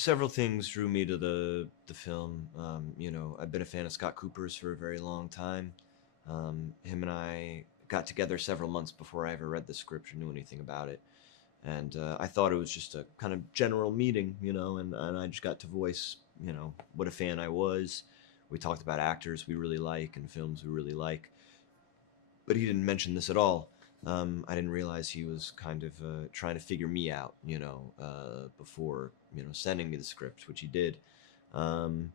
several things drew me to the film. I've been a fan of Scott Cooper's for a very long time. Him and I got together several months before I ever read the script or knew anything about it, and I thought it was just a kind of general meeting, and I just got to voice, what a fan I was. We talked about actors we really like and films we really like, but he didn't mention this at all. I didn't realize he was kind of trying to figure me out, before sending me the script, which he did. Um,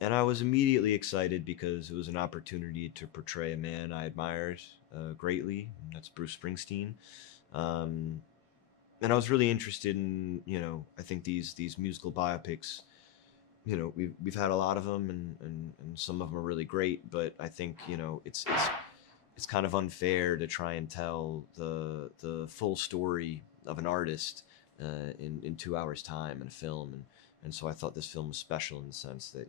and I was immediately excited because it was an opportunity to portray a man I admired greatly. And that's Bruce Springsteen. Um, and I was really interested in, I think these musical biopics. We've had a lot of them, and some of them are really great. But I think it's kind of unfair to try and tell the full story of an artist in 2 hours time in a film, and so I thought this film was special in the sense that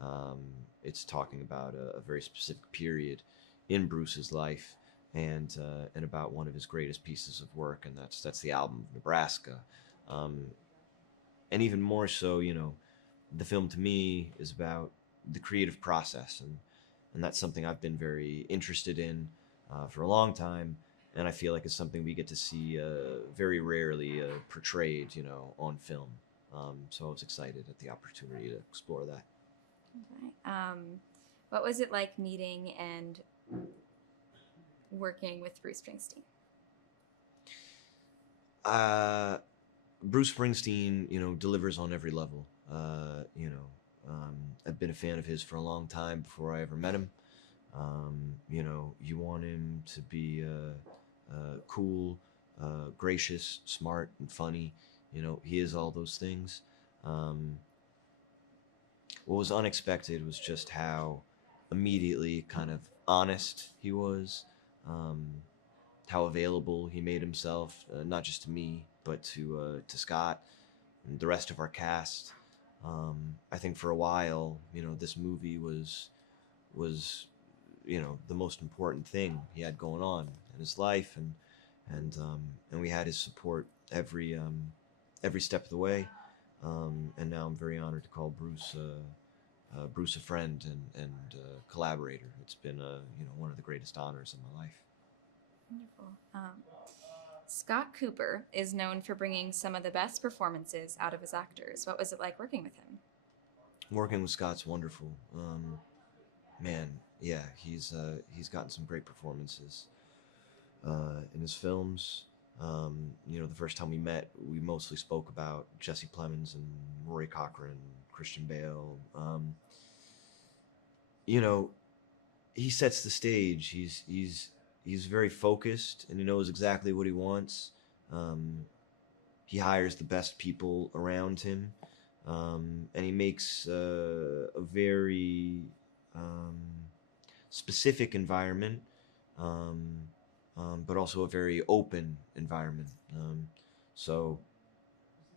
um, it's talking about a very specific period in Bruce's life, and about one of his greatest pieces of work, and that's the album Nebraska. um, and even more so, the film to me is about the creative process, and that's something I've been very interested in for a long time, and I feel like it's something we get to see very rarely portrayed, on film. So I was excited at the opportunity to explore that. Okay. What was it like meeting and working with Bruce Springsteen? Uh, Bruce Springsteen, delivers on every level. I've been a fan of his for a long time before I ever met him. You want him to be cool, gracious, smart, and funny. He is all those things. Um, what was unexpected was just how immediately kind of honest he was, um, how available he made himself, not just to me, but to Scott and the rest of our cast. I think for a while, this movie was the most important thing he had going on in his life, and we had his support every step of the way. And now I'm very honored to call Bruce a friend and collaborator. It's been one of the greatest honors of my life. Wonderful. Scott Cooper is known for bringing some of the best performances out of his actors. What was it like working with him? Working with Scott's wonderful. Man, yeah, he's gotten some great performances in his films. The first time we met, we mostly spoke about Jesse Plemons and Rory Cochrane, Christian Bale. You know, he sets the stage. He's very focused, and he knows exactly what he wants. Um, he hires the best people around him, and he makes a very um, specific environment, um, but also a very open environment. So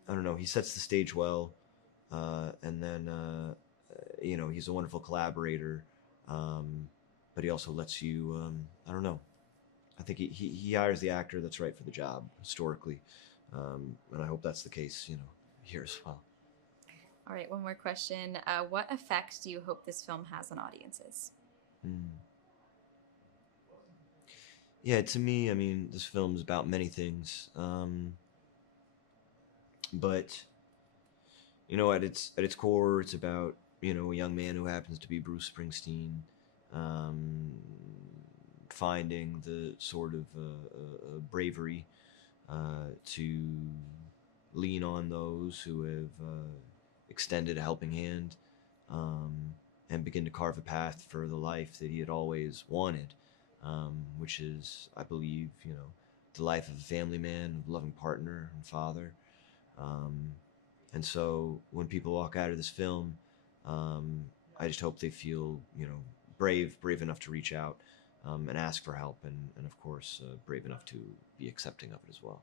I don't know. He sets the stage well, and then he's a wonderful collaborator, um, but he also lets you. I don't know. I think he hires the actor that's right for the job historically, and I hope that's the case, here as well. All right, one more question. What effect do you hope this film has on audiences? Mm. Yeah, to me, I mean, this film is about many things, but at its core, it's about a young man who happens to be Bruce Springsteen, um, finding the sort of bravery to lean on those who have extended a helping hand, um, and begin to carve a path for the life that he had always wanted, which is, I believe, the life of a family man, a loving partner and father. Um, and so when people walk out of this film, um, I just hope they feel, brave enough to reach out and ask for help, and of course, brave enough to be accepting of it as well.